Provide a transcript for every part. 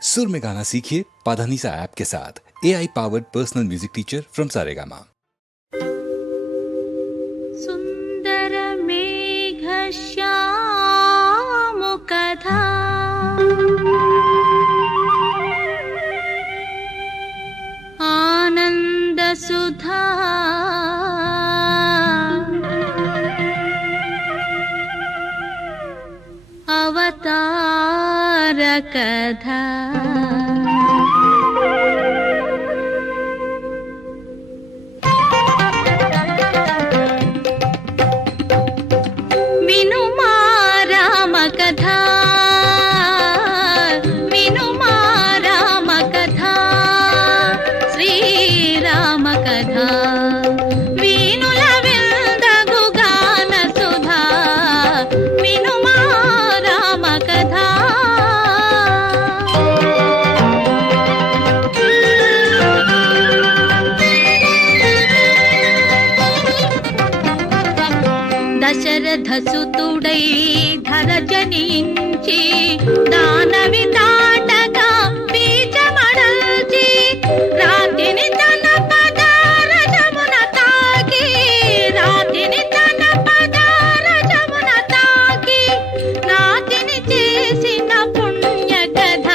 सुर में गाना सीखिए पाधानीसा ऐप के साथ। AI powered personal music teacher from Saregama. सुंदर मेघ श्याम कथा आनंद सुधा अवतार कथा विनुमा राम कथा विनुमा राम कथा श्री राम कथा वीणुल विंदगु गान सुधा विनुमा राम कथा దశరథ సుతుడై ధర జనించి దానవి దాటగా బీజమడల్చి రాతిని తన పదారజమున తాకి రాతిని తన పదారజమున తాకి నాతిని చేసిన పుణ్య కథ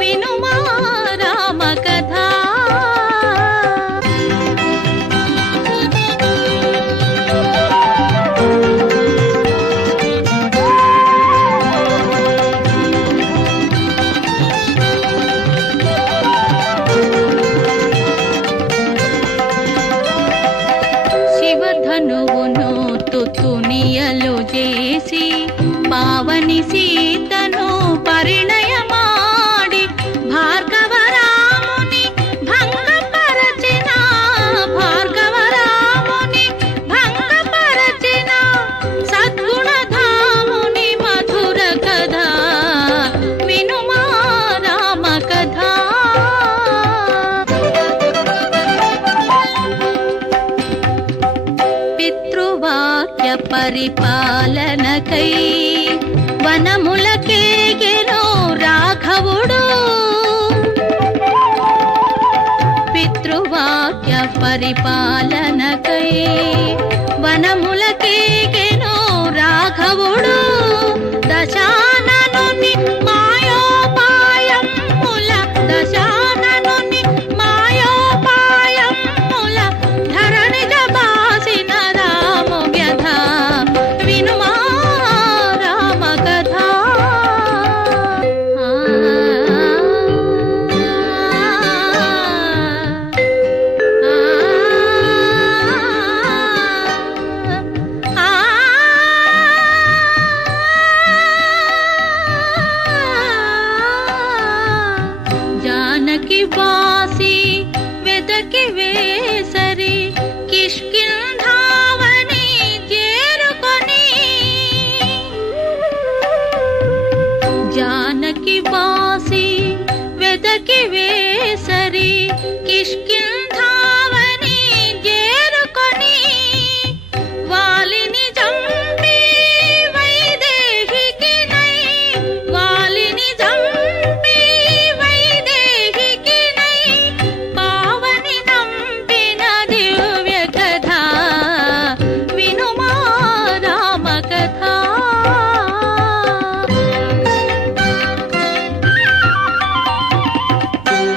వినుమా రామ కథ శివధనువును తుతునియలు చేసి పావని సీతను పరిణయమాడి భార్గవరాముని భంగపరచిన భార్గవరాముని భంగపరచిన సద్గుణధాముని మధుర కథ వినుమా రామ కథ పితృవాక్య పరిపాలనకై వనములకేగెను రాఘవుడు పితృవాక్య పరిపాలనకై వనములకేగెను రాఘవుడు దశాననుని మాయోపాయముల దశాననుని మాయోపాయముల ధరణిజ బాసిన రాము వ్యధ వినుమా రామ కథ జానకి బాసి వెదకి వేసరి కిష్కింధావని చేరుకొని జానకి బాసి వెదకి వేసరి కిష్కింధావని చేరుకొని వాలిని చంపి వైదేహికినై వాలిని చంపి వైదేహికినై పావని నంపిన దివ్య కథ వినుమా రామ కథ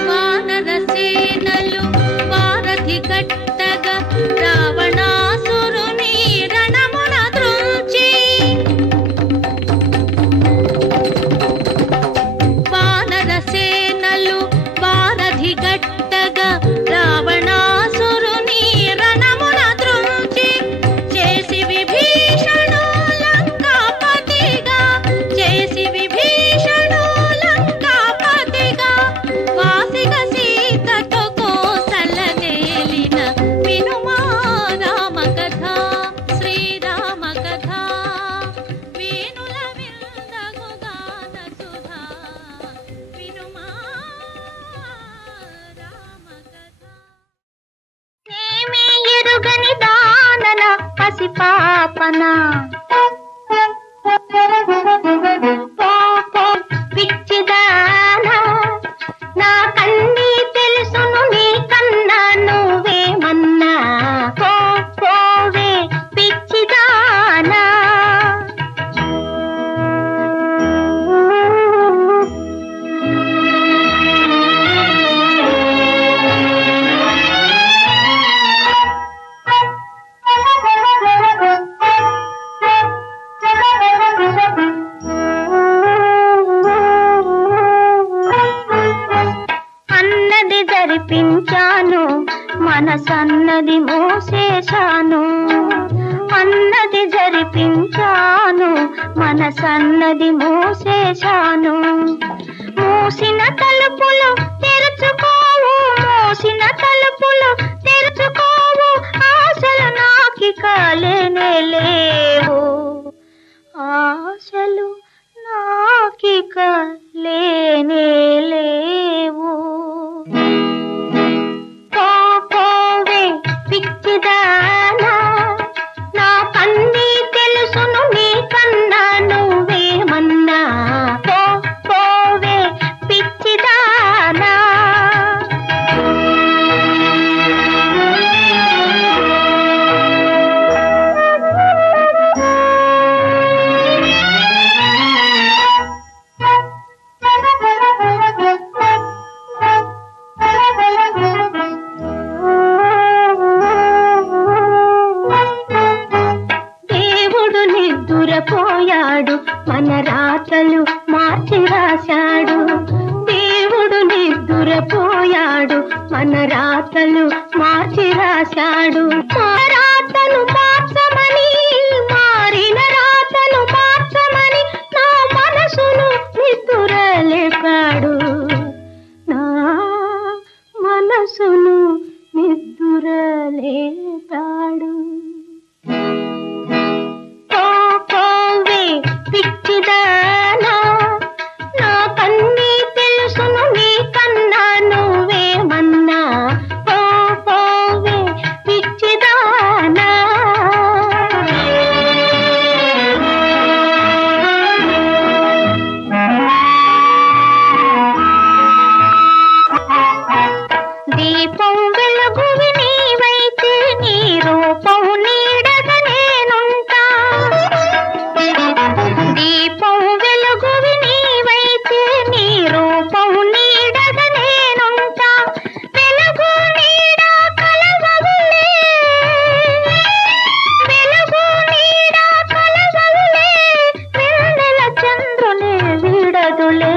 వానర సేనలు వారధి కట్టగా రావణాసురుని రణమున త్రుంచి వానర సేనలు వారధి కట్టగా రావణాసురుని రణమున త్రుంచి చేసి విభీషణు లంకాపతిగా చేసి విభీషణు లంకాపతిగా వాసిగా సీతతో కోసల నేలిన వినుమా రామ కథ శ్రీరామ కథ వేణుల విందగు గాన సుధా వినుమా రామ కథ ఏమీ ఎరుగని దానన పసిపాపన పిచ్చిదాన మనసన్నది మోసేశాను, అన్నది జరిపించాను, మనసన్నది మోసేశాను. మూసిన తలుపులు తెరుచుకోవు, మూసిన తలుపులు తెరుచుకోవు, ఆశలు నాకిక లేనే లేవు, ఆశలు నాకిక లేనే లేవు. పోవే పిచ్చిదానా, నా కన్నీ తెలుసును నీకన్నా, నువ్వేమన్నా పోవే పిచ్చిదానా. దేవుడు నిద్దురపోయాడు, మన రాతలు మార్చి రాశాడు. దేవుడు నిద్దురపోయాడు, మన రాతలు మార్చి రాశాడు. మా రాతలు మార్చమని, మారిన రాతలు మార్చమని నా మనసును నిద్దురలేపాడు, నా మనసును నిద్దురలేపాడు. పోవే పిచ్చిదానా, నా కన్నీ తెలుసును నీకన్నా, నువ్వేమన్నా పోవే పిచ్చిదానా. దీపం వెలుగువి నీవైతే, నీ రూపం నీడగా నేనుంటా. దీపం వెలుగువి నీవైతే, నీ రూపం నీడగా నేనుంటా. వెలుగు నీడ కలవవులే, వెలుగు నీడ కలవవులే, వెన్నెల చంద్రుని వీడదులే,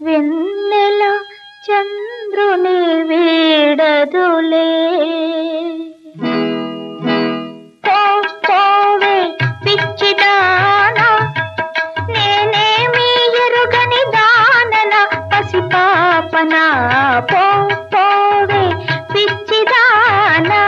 వెన్నెల చంద్రుని వీడదులే. పోవే పిచ్చిదానా, నేనేమి ఎరుగని దానన, పసిపాపనా పోవే పిచ్చిదానా.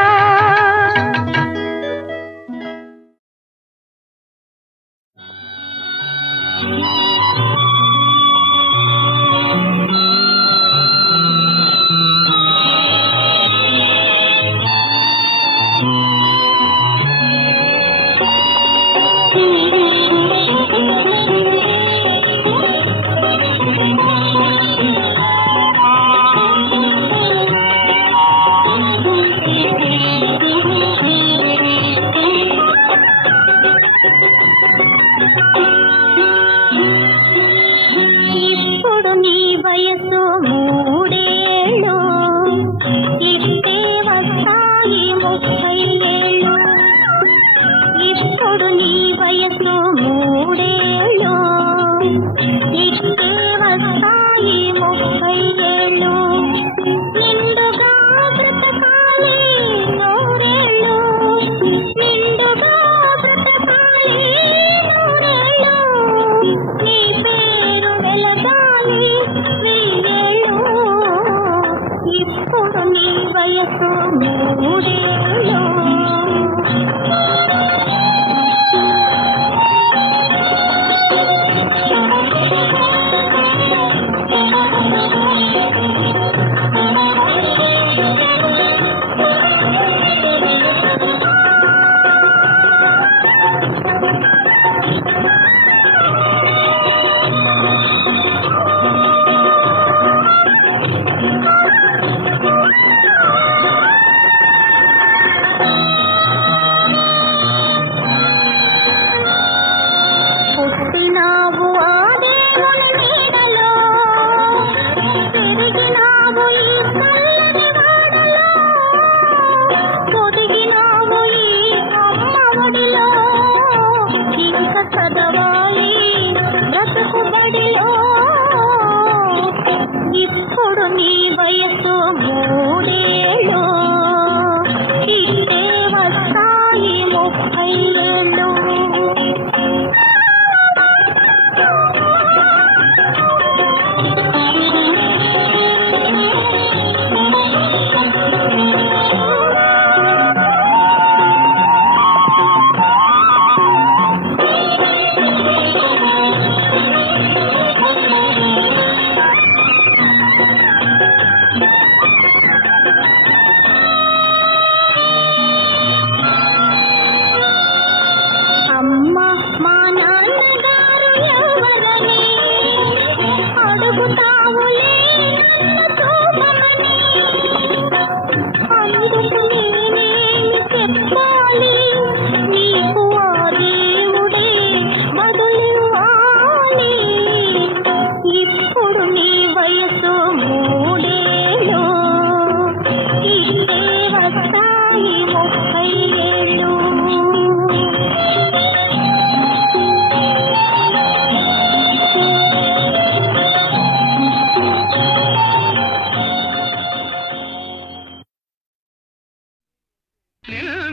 ఇప్పుడు నీ వయసు మూడేళ్ళు, ఇట్టే వస్తాయి 30 ఏళ్ళు. ఇప్పుడు నీ వయసు మూడేళ్ళు, ఇట్టే వస్తాయి 30 ఏళ్ళు. నిండుగా బ్రతకాలి నూరేళ్ళు, నిండుగా బ్రతకాలి నూరేళ్ళు, నీ పేరు వెలగాలి వెయ్యేళ్ళు. ఇప్పుడు నీ వయసు మూడేళ్ళు. అడుగుతావులే నన్ను చూపమని. అందుకు నేనేమి చెప్పాలి, నీకు ఆ దేవుడే బదులివ్వాలి. ఇప్పుడు నీ వయసు 3 ఏళ్ళు, ఇట్టే వస్తాయి 30 ఏళ్ళు.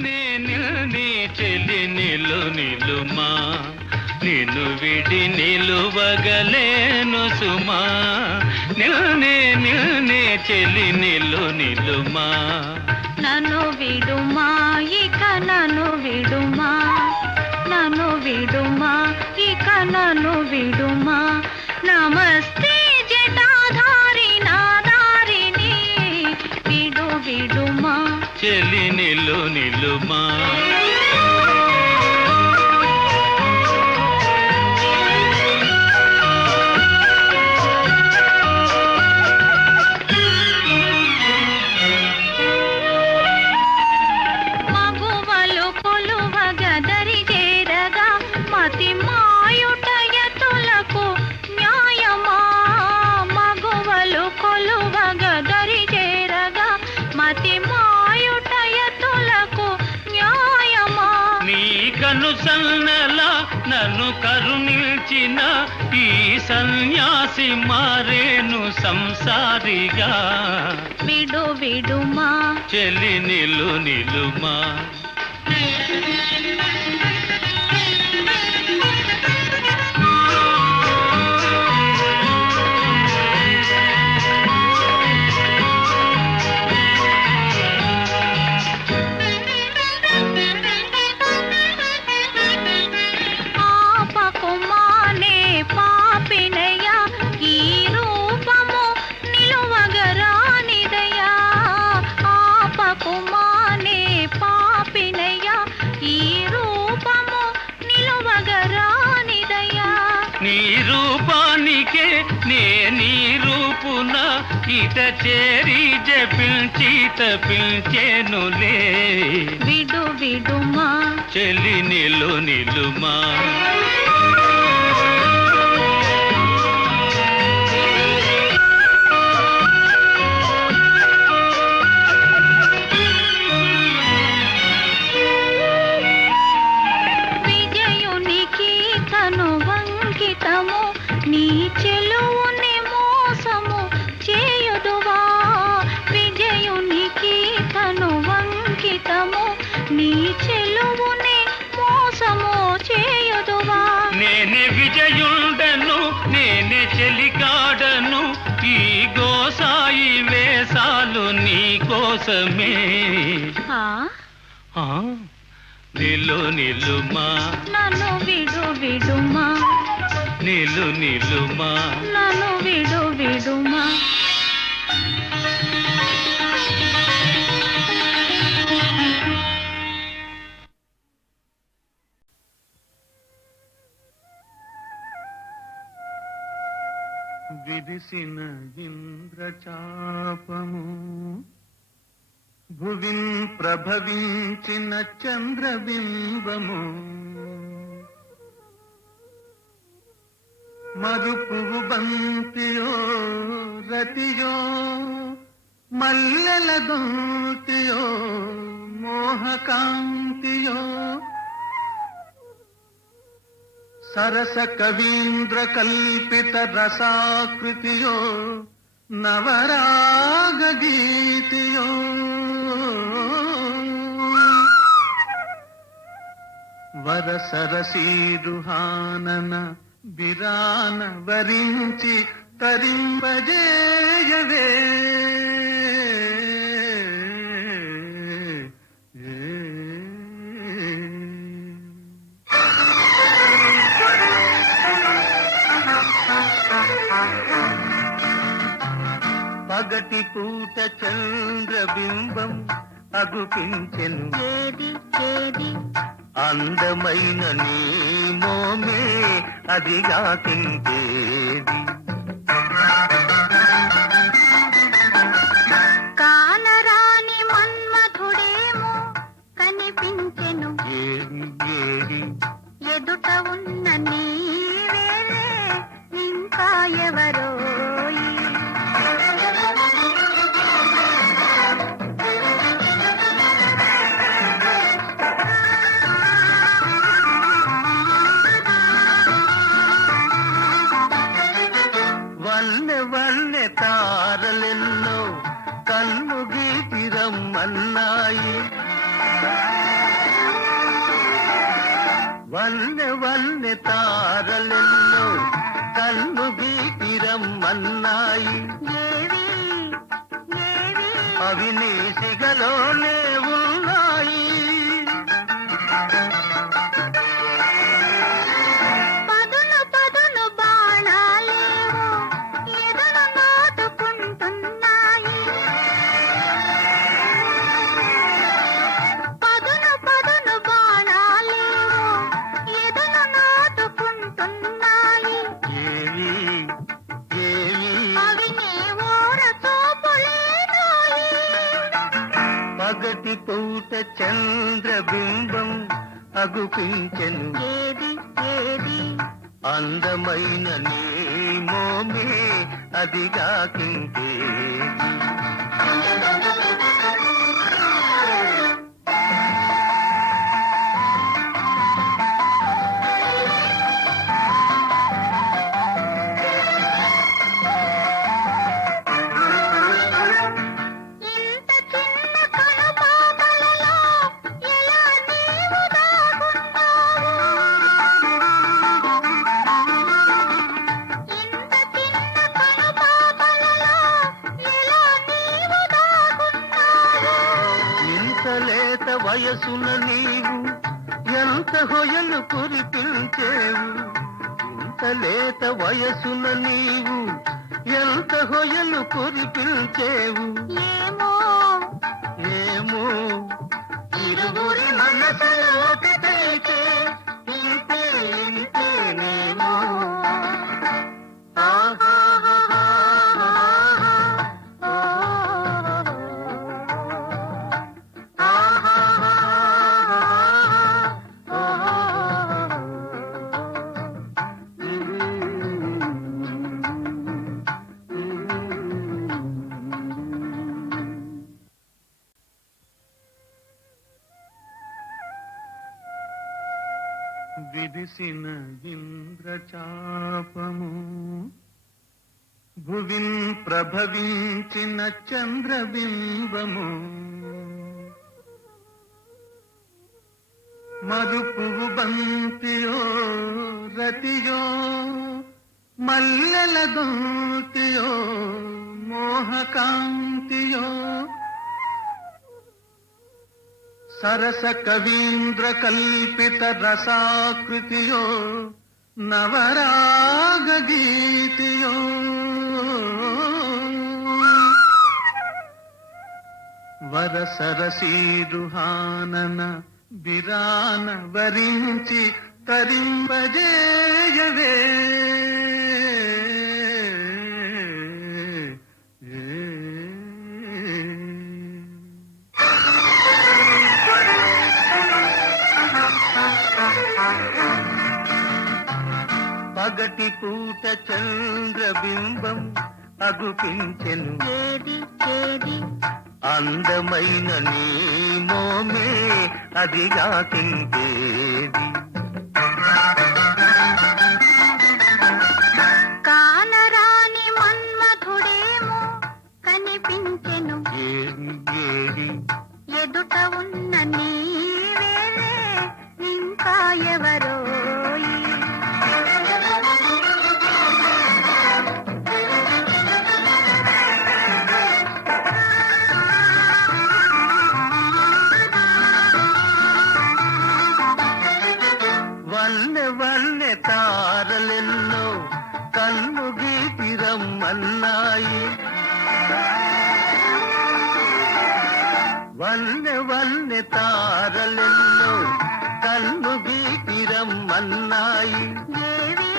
నిల్నే చెలి నిలుమా, నిన్ను విడి నిలువగలేను సుమా. నిల్నే చెలి నిలుమా. నన్ను విడుమా, ఇక నన్ను విడుమా, నన్ను విడుమా, ఇక నన్ను విడుమా. నమస్తే జటాధారి నా దారిని విడుమా. చెలి నిలుమా. మగువలు కొలువగదరి చేరగా మతి మాయుటయతులకు న్యాయమా. మగువలు కొలువగదరి చేరగా మతి మాయుటయతులకు న్యాయమా. నీ కను సన్నలా నన్ను కరుణించిన ఈ సన్యాసి మారేను సంసారిగా. విడుమా. చెలి నిలుమా. ఆపకుమానే పాపినయ్య, ఈ రూపము నిలువగరానిదయ్యా. ఆపకుమానే పాపినయ్య, ఈ రూపము నిలువగరానిదయ్యా. నీ రూపానికే నే నీ రూపున ఇట చేరి జపించి తపించేనులే. విడుమా. చెలి నిలుమా. విజయునికి తను వంకితము, నీ చెలువుని మోసము చేయుదువా. విజయునికి తను వంకితము, నీ చెలువుని మోసము చేయుదువా. నేనే విజయుండను, నేనే చెలికాడను, ఈ గోసాయి వేసాలు నీ కోసమే. ఆ నిలుమా. నన్ను విడుమా, నిలుమా. నన్ను విడుమా. విరిసిన ఇంద్రచాపము, భువిన్ ప్రభవించిన చంద్రబింబము, మరుపువు బంతియో రతియో మల్లెల దొంతియో మోహకాంతియో, సరస కవీంద్ర కల్పిత రసాకృతియో నవరాగ గీతియో. వరసరసీరుహానన బిరాన వరించి తరింపజేయవే. పగటి పూట చంద్రబింబం అగుపించెను, ఏది అందమైన నీ మోమే అదిగాకిందేది. ఎవరోయి వల్లె వల్లె తారలెన్నో కన్ను గీటి రమ్మన్నాయి వల్లె వల్లె తారలెన్నో కన్ను గీటి రమ్మన్నాయి ఏవి ఏవి అవి నీ సిగలోనే ఉన్నాయి పదును పదును బాణాలేవో ఎదను నాటుకుంటున్నాయి పదును పదును బాణాలేవో ఎదను నాటుకుంటున్నాయి ఏవి ఏవి అవి నీ ఊర చూపులేనోయి పగటి పూట చంద్రబింబం అగుపించెను ఏది ఏది అందమైన నీ మోమే అదిగాకింటే ఇంత చిన్న కనుపాపలలో ఎలా నీవు దాగున్నావు ఇంత చిన్న కనుపాపలలో ఎలా నీవు దాగున్నావు ఇంత లేత వయసున నీవు ఎంత హొయలు కురిపించేవు ఇంత లేత వయసున నీవు ఎంత హొయలు కురిపించేవు ఏమో ఏమో ఇరువురి మనసులు ఒకటైతే ఇంతే ఇంతేనేమో విరిసిన ఇంద్రచాపము భువిన్ ప్రభవించిన చంద్రబింబము మరుపు బంతియో రతియో మల్లెల దొంతియో మోహకాంతియో సరస కవీంద్ర కల్పిత రసాకృతియో నవరాగ గీతియో వరసరసీరుహానన బిరాన వరించి తరింపజేయవే పగటి పూట చంద్రబింబం అగుపించెను ఏది ఏది అందమైన నీ మోమే అదిగాకింకేది కానరాని మన్మధుడేమో కనిపించెను ఏది ఏది ఎదుట ఉన్న నీవేలే ఇంకా ఎవరోయి వల్లె వల్లె తారలెన్నో కన్ను గీటి రమ్మన్నాయి వల్లె వల్లె తారలెన్నో కన్ను గీటి రమ్మన్నాయి ఏవి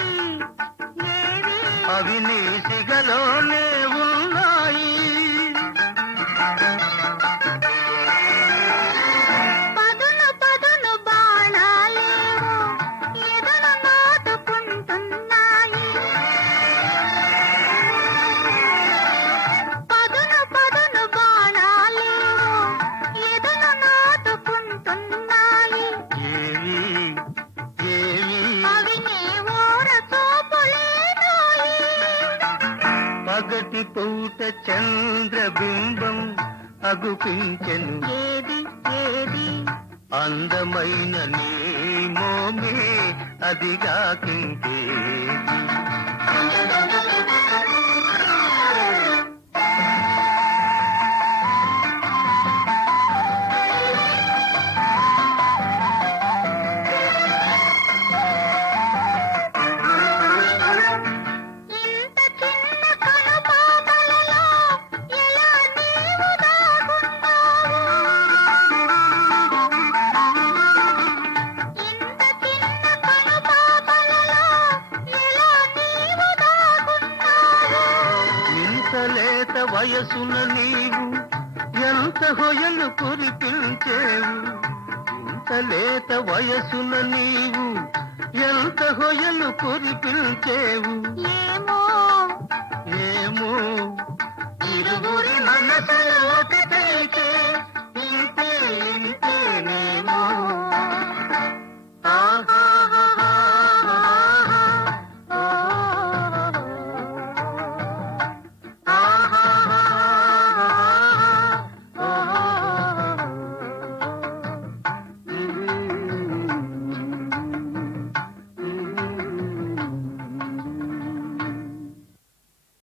ఏవి అవి నీ సిగలోనే ఉన్నాయి పదును పదును బాణాలేవో ఎదను నాటుకుంటున్నాయి పగటి పూట చంద్రబింబం అగుపించెను ఏది ఏది అందమైన నీ మోమే అదిగా కింకేది ఇంత చిన్న కనుపాపలలో ఎలా నీవు దాగున్నావు ఇంత చిన్న కనుపాపలలో ఎలా నీవు దాగున్నావు ఇంతలేత వయసున నీవు ఎంత హొయలు కురిపించేవు ఇంతలేత వయసున నీవు ఎంత హొయలు కురిపించేవు ఏమో ఏమో ఇరువురి మనసులు ఒక